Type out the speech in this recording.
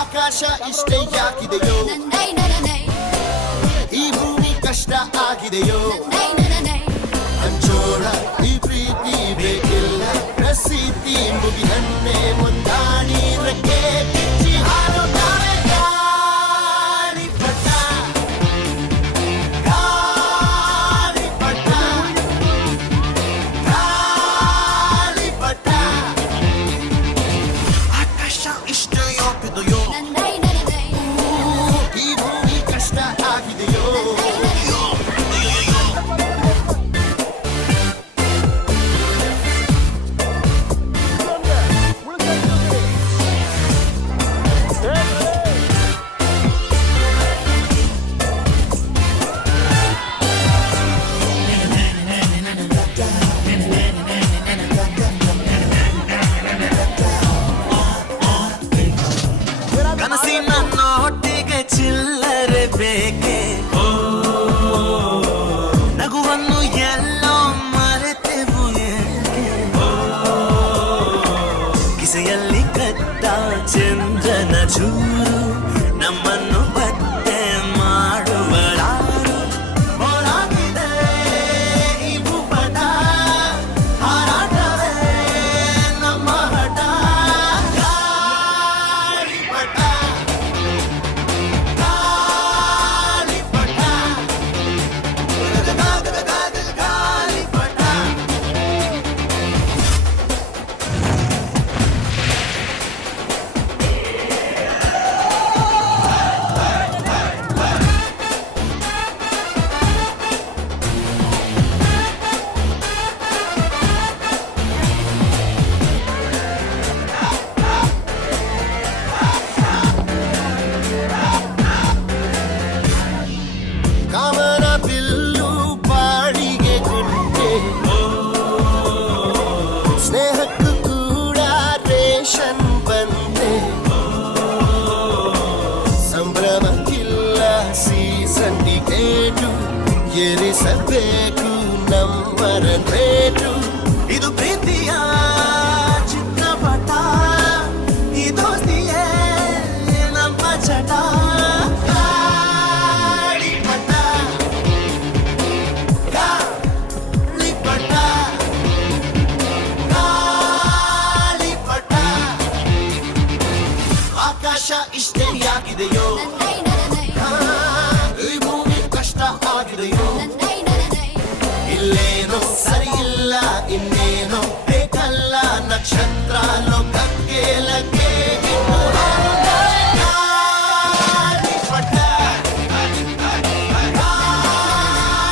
ಆಕಾಶ ಇಷ್ಟೇ ಯಾಕಿದೆಯೋ, ಈ ಭೂಮಿ ಕಷ್ಟ ಆಗಿದೆಯೋ, ಹಂಚೋಳ ಈ ಪ್ರೀತಿ ಬೇಕಿಲ್ಲ, ಪ್ರಸಿದ್ಧಿ ಮುಗಿದನ್ನೇ ಮುಂದಾಡಿ ರೆಕ್ಕೆ ಕಿಚ್ಚಿ ಹಾರುತ್ತಾರೆ ಗಾಳಿಪಟ, ಗಾಳಿಪಟ, ಗಾಳಿಪಟ. ಆಕಾಶ ಇಷ್ಟೇ ಯಾಕಿದೆಯೋ, ಈ ಭೂಮಿ ಕಷ್ಟ ಆಗಿದೆಯೋ. ಕನಸಿನ ನೋಟಿಗೆ ಚಿಲ್ಲರೆ ಬೇಕೆ, ನಗುವನ್ನು ಎಲ್ಲೋ ಮರೆತೆವು ಏಕೆ, ಕಿಸೆಯಲ್ಲಿ ಕದ್ದ ಚಂದ್ರನ ಚೂರು ನಮ್ಮನ್ನು ಬತ್ತೆ ಮಾಡುವರಾರು. ಹೋರಾಗಿದೆ ಈ ಭೂಪಟ, ಹಾರಾಟವೇ ನಮ್ಮ ಹಠ. ಗಾಳಿಪಟ, ಗಾಳಿಪಟ, ಗಾಳಿಪಟ. ಕಾಮನ ಬಿಲ್ಲು ಬಾಡಿಗೆ ಗುಂಟೆ, ಸ್ನೇಹಕ್ಕೂ ಕೂಡ ರೇಷನ್ ಬಂದೆ, ಸಂಭ್ರಮಕ್ಕಿಲ್ಲ ಸೀಸನ್ ಟಿಕೇಟು, ಏರಿಸಬೇಕು ನಂಬರ ರೇಟು. ಇದು ಪ್ರೀತಿಯ ಚಿತ್ರಪಟ, ಈ ದೋಸ್ತಿಯೇ ನಮ್ಮ ಚಟ. ಗಾಳಿಪಟ, ಗಾಳಿಪಟ, ಗಾಳಿಪಟ. ಆಕಾಶ ಇಷ್ಟೇ ಯಾಕಿದೆಯೋ,